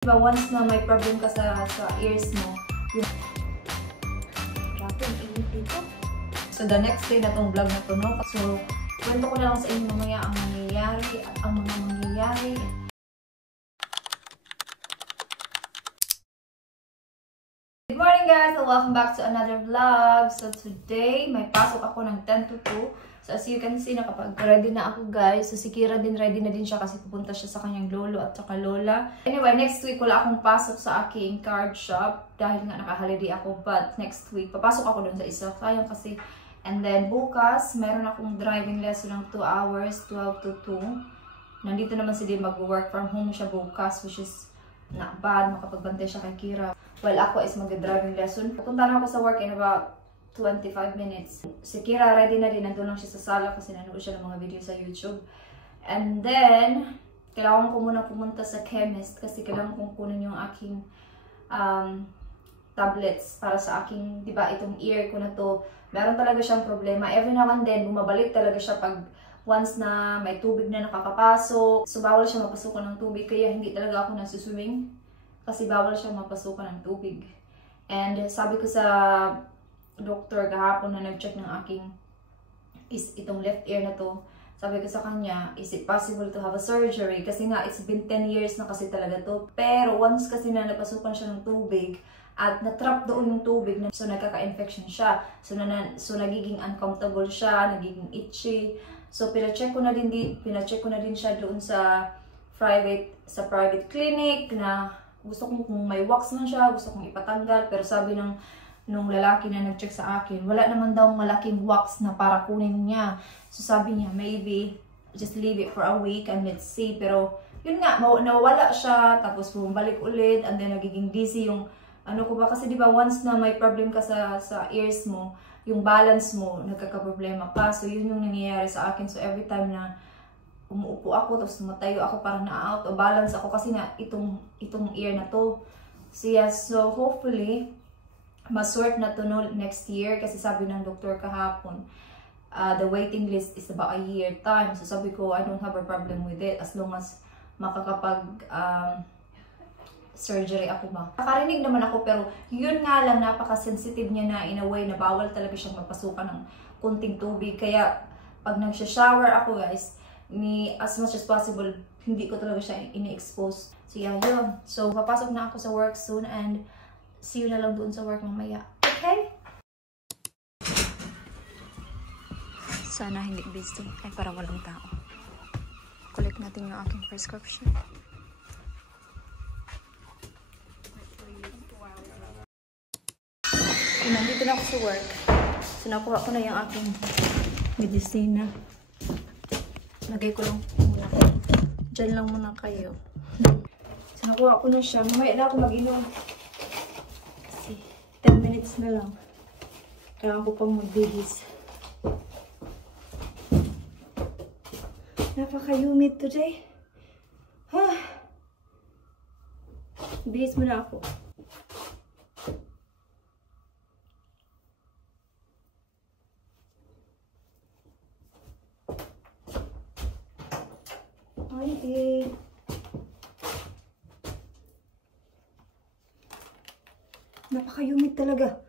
Diba once na may problem ka sa ears mo, yung grabe, ang init dito. So the next day na tong vlog na to, no? So, kwento ko na lang sa inyo mamaya ang mangyayari at ang mga mangyayari. Good morning guys! So welcome back to another vlog. So today, may pasok ako ng 10 to 2. So as you can see, nakapag-ready na ako guys. So si Kira din ready na din siya kasi pupunta siya sa kanyang lolo at saka lola. Anyway, next week wala akong pasok sa aking card shop dahil nga naka-holiday ako. But next week, papasok ako dun sa isa. Sayang kasi. And then bukas, meron akong driving lesson ng 2 hours, 12 to 2. Nandito naman si Din mag-work from home siya bukas, which is not bad. Makapagbantay siya kay Kira. While ako is mag-driving lesson. Pupunta na ako sa work in about 25 minutes. Si Kira ready na din. Nandun lang siya sa sala kasi nanood siya ng mga video sa YouTube. And then, kailangan ko muna pumunta sa chemist kasi kailangan kong kunin yung aking tablets para sa aking, di ba, itong ear ko na to. Meron talaga siyang problema. Every now and then, bumabalik talaga siya pag once na may tubig na nakakapasok. So, bawal siya mapasukan ng tubig. Kaya hindi talaga ako nagsuswimming kasi bawal siya mapasukan ng tubig. And sabi ko sa doktor kahapon na nag-check ng aking itong left ear na to, sabi ko sa kanya, is it possible to have a surgery? Kasi nga, it's been 10 years na kasi talaga to. Pero once kasi na napasukan siya ng tubig at na-trap doon yung tubig, so nagkaka-infection siya. So nagiging uncomfortable siya, nagiging itchy. So pina-check ko na din siya doon sa private clinic na gusto kong kung may wax man siya, gusto kong ipatanggal. Pero sabi nung lalaki na nag-check sa akin, wala naman daw malaking wax na para kunin niya. So sabi niya, maybe just leave it for a week and let's see. Pero yun nga, nawala siya, tapos bumalik ulit, and then nagiging dizzy yung ano ko ba. Kasi di ba once na may problem ka sa ears mo, yung balance mo, nagkakaproblema ka. So yun yung nangyayari sa akin. So every time na umuupo ako, tapos matayo ako, parang na-out o balance ako kasi nga itong ear na to. So yeah, so hopefully, masort na to no next year kasi sabi ng doktor kahapon, the waiting list is about a year time. So sabi ko, I don't have a problem with it as long as makakapag surgery ako ba. Nakarinig naman ako pero yun nga lang, napaka-sensitive niya na in a way na bawal talaga siyang mapasukan ng kunting tubig. Kaya pag nagsha-shower ako guys, as much as possible, hindi ko talaga siya ini-expose. So yeah, yun. So papasok na ako sa work soon and see you na lang doon sa work mamaya. Okay? Sana hindi busy. Ay, para walang tao. Collect natin yung aking prescription. Nandito na ako sa work. So, nakuha ko na yung aking medicina. Lagay ko lang muna. Diyan lang muna kayo. So, nakuha ko na siya. Mamaya na ako mag-inom. 10 minutes na lang. Kailangan ko pang magbihis. Napaka-humid today. Bihis muna ako. Ay, napaka-humid talaga.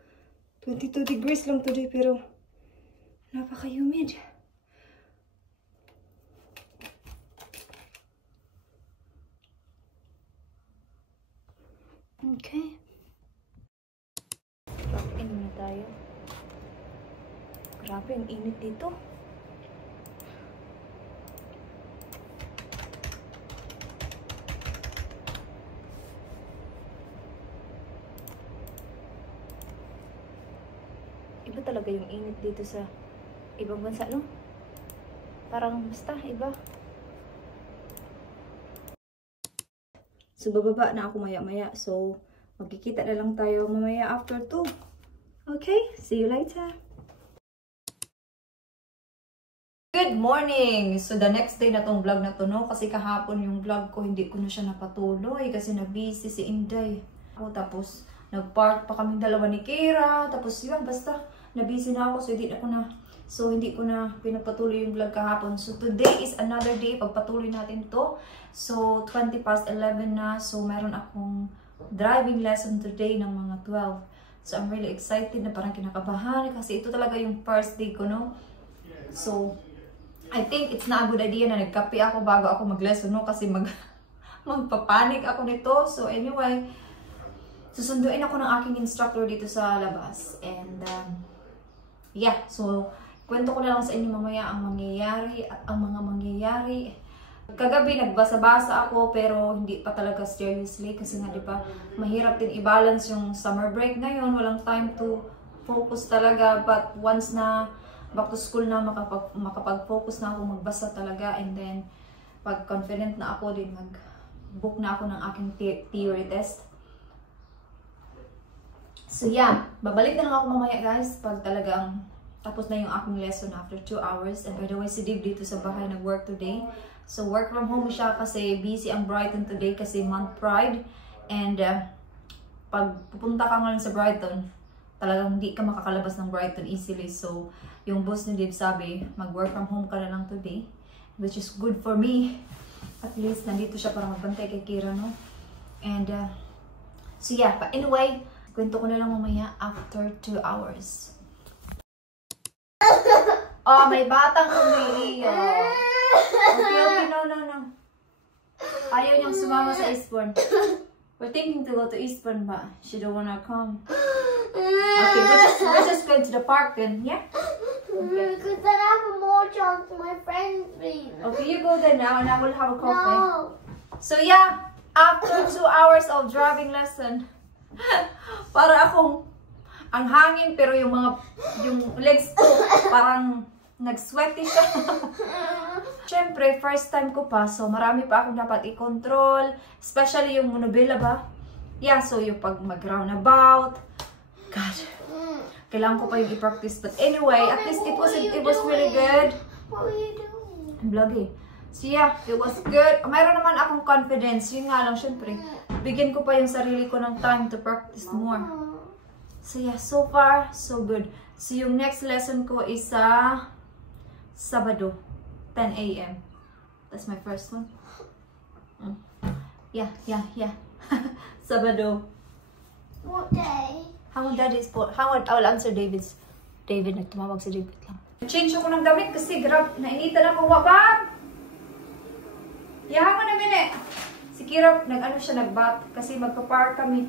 22 degrees lang today pero napaka-humid. Okay. Back in muna tayo. Grabe, ang init dito. Iba talaga yung init dito sa ibang bansa, no? Parang basta, iba. So, bababa na ako maya-maya. So, magkikita na lang tayo mamaya after 2. Okay? See you later. Good morning! So, the next day na tong vlog na to, no? Kasi kahapon yung vlog ko, hindi ko na siya napatuloy kasi na-busy si Inday. Tapos, nag-park pa kaming dalawa ni Kira. Tapos, yun, basta na-busy na ako, so hindi ko na pinagpatuloy yung vlog kahapon. So today is another day, pagpatuloy natin to. So 20 past 11 na, so meron akong driving lesson today ng mga 12. So I'm really excited na parang kinakabahan kasi ito talaga yung first day ko, no? So I think it's not a good idea na nagkape ako bago ako mag-lesson, no? Kasi magpapanik ako nito. So anyway, susunduin ako ng aking instructor dito sa labas. And yeah, so kwento ko na lang sa inyo mamaya ang mangyayari at ang mga mangyayari. Kagabi nagbasa-basa ako pero hindi pa talaga seriously kasi nga 'di ba, mahirap din i-balance yung summer break ngayon, walang time to focus talaga, but once na back to school na makapag-focus na ako magbasa talaga, and then pag confident na ako din mag-book na ako ng aking theory test. So yeah, babalik na lang ako mamaya guys pag talagang tapos na yung aking lesson after 2 hours. And by the way, si Dave dito sa bahay nag-work today. So work from home siya kasi busy ang Brighton today kasi month pride. And pag pupunta ka ngayon sa Brighton, talagang hindi ka makakalabas ng Brighton easily. So yung boss ni Dave sabi, mag-work from home ka na lang today, which is good for me. At least nandito siya para magbantay kay Kira, no? And so yeah, but anyway, kwento ko na lang mamaya after 2 hours. Oh, may batang umiiyak. Okay, no. Ayaw niyang sumama sa Eastbourne. We're thinking to go to Eastbourne, but she don't wanna come. Okay, we're just going to the park then, yeah? Okay. Because then I have more chance to my friends being. Okay, you go there now and I will have a coffee. No. So yeah, after 2 hours of driving lesson, para akong ang hangin pero yung legs ko parang nag-sweaty siya. Siyempre, first time ko pa, so marami pa akong dapat i-control, especially yung monobila ba? Yeah, so yung pag mag-roundabout, God, kailangan ko pa yung i-practice. But anyway, at least it was really good. What were you doing? I'm vlogging. So yeah, it was good. Mayroon naman akong confidence. Yun nga lang, syempre, bigyan ko pa yung sarili ko ng time to practice more. So yeah, so far, so good. So yung next lesson ko is sa Sabado, 10 AM. That's my first one. Yeah. Sabado. What day? How I'll answer David, nagtumawag si David lang. Change ako ng damit kasi grab, nainitan ako, wabab! Yahan mo na minute. Si Kira, nag-bath kasi magpa-park kami.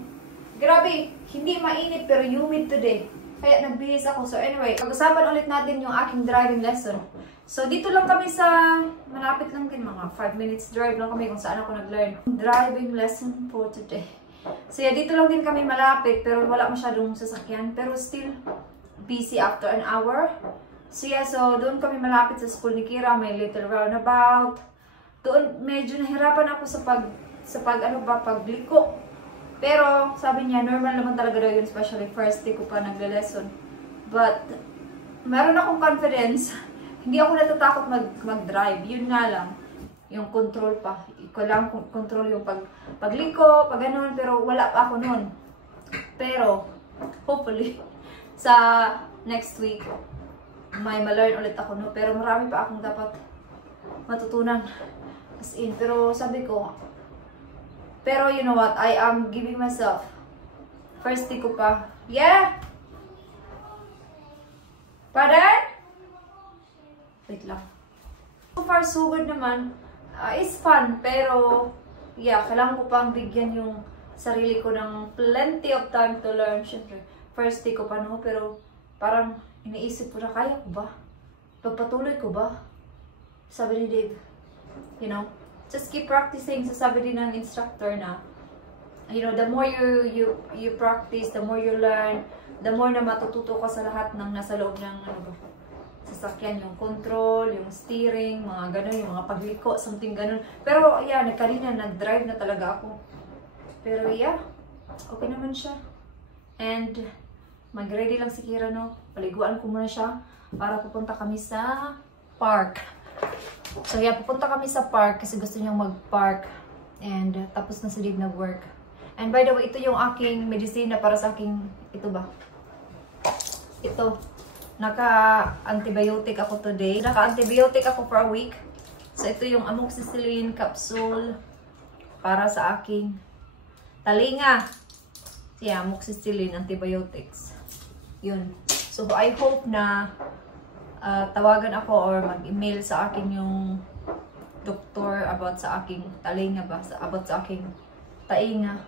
Grabe, hindi mainit pero humid today. Kaya nagbihis ako. So anyway, pag-usapan ulit natin yung aking driving lesson. So dito lang kami sa, malapit lang din, mga 5 minutes drive lang kami kung saan ako nag-learn. Driving lesson for today. So yeah, dito lang din kami malapit pero wala masyadong sasakyan. Pero still busy after an hour. So yeah, so doon kami malapit sa school ni Kira, may little roundabout. Doon medyo nahirapan ako sa pagliko. Pero sabi niya, normal naman talaga daw yun, especially first day ko pa nagle-lesson. But meron akong confidence. Hindi ako natatakot mag-drive. Yun nga lang, yung control pa. Kailangan control yung pagliko, pag ganun, pero wala pa ako nun. Pero, hopefully, sa next week, may ma-learn ulit ako, no? Pero marami pa akong dapat matutunan. As in, pero sabi ko, pero you know what, I am giving myself. First day ko pa. Yeah! Pardon? Wait lang. So far, so good naman. It's fun, pero yeah, kailangan ko pang bigyan yung sarili ko ng plenty of time to learn. Siyempre, first day ko pa, no? Pero parang iniisip ko na, kaya ko ba? Pagpatuloy ko ba? Sabi ni Dave, you know, just keep practicing. Sasabi din ng instructor na, you know, the more you practice, the more you learn, the more na matututo ka sa lahat ng nasa loob ng sasakyan, yung control, yung steering, mga ganun, yung mga pagliko, something ganun. Pero yeah, kanina nag-drive na talaga ako. Pero yeah, okay naman siya. And mag-ready lang si Kira, no? Paliguan ko muna siya para pupunta kami sa park. So yeah, pupunta kami sa park kasi gusto niyang mag-park. And tapos na si Dave nag-work. And by the way, ito yung aking medicine para sa aking, ito ba? Ito. Naka-antibiotic ako today. Naka-antibiotic ako for a week. So, ito yung amoxicillin capsule para sa aking talinga. Yeah, amoxicillin, antibiotics. Yun. So, I hope na tawagan ako or mag-email sa akin yung doktor about sa aking talinga ba? About sa aking tainga.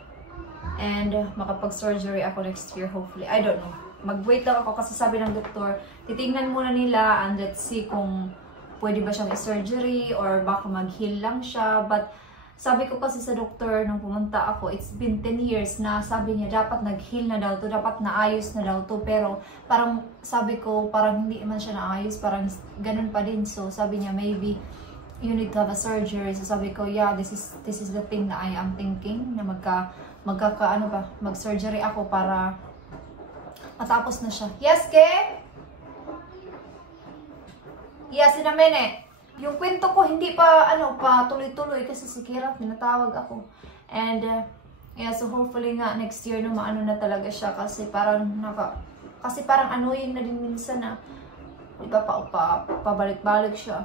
And makapag-surgery ako next year, hopefully. I don't know. Mag-wait lang ako kasi sabi ng doktor, titingnan muna nila and let's see kung pwede ba siyang i-surgery or baka mag-heal lang siya. But sabi ko kasi sa doktor nung pumunta ako, it's been 10 years na sabi niya dapat nag-heal na daw to, dapat naayos na daw to. Pero parang sabi ko, parang hindi man siya naayos, parang ganun pa din. So sabi niya, maybe you need to have a surgery. So sabi ko, yeah, this is the thing na I am thinking, na mag-surgery ako para matapos na siya. Yes, Ke? Yes, sinamene. Yung kwento ko hindi pa pa tuloy-tuloy kasi si Kira pinatawag ako. And yeah, so hopefully nga next year no maano na talaga siya kasi parang annoying na din minsan na di ba pabalik-balik siya.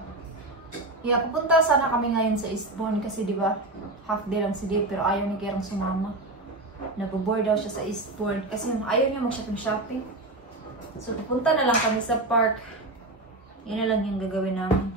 Yeah, pupunta sana kami ngayon sa Eastbourne kasi di ba half day lang si Dave pero ayaw ni Kirang sumama. Naboboard daw siya sa Eastbourne kasi ayaw niya mag-shopping. So pupunta na lang kami sa park. Yun na lang yung gagawin namin.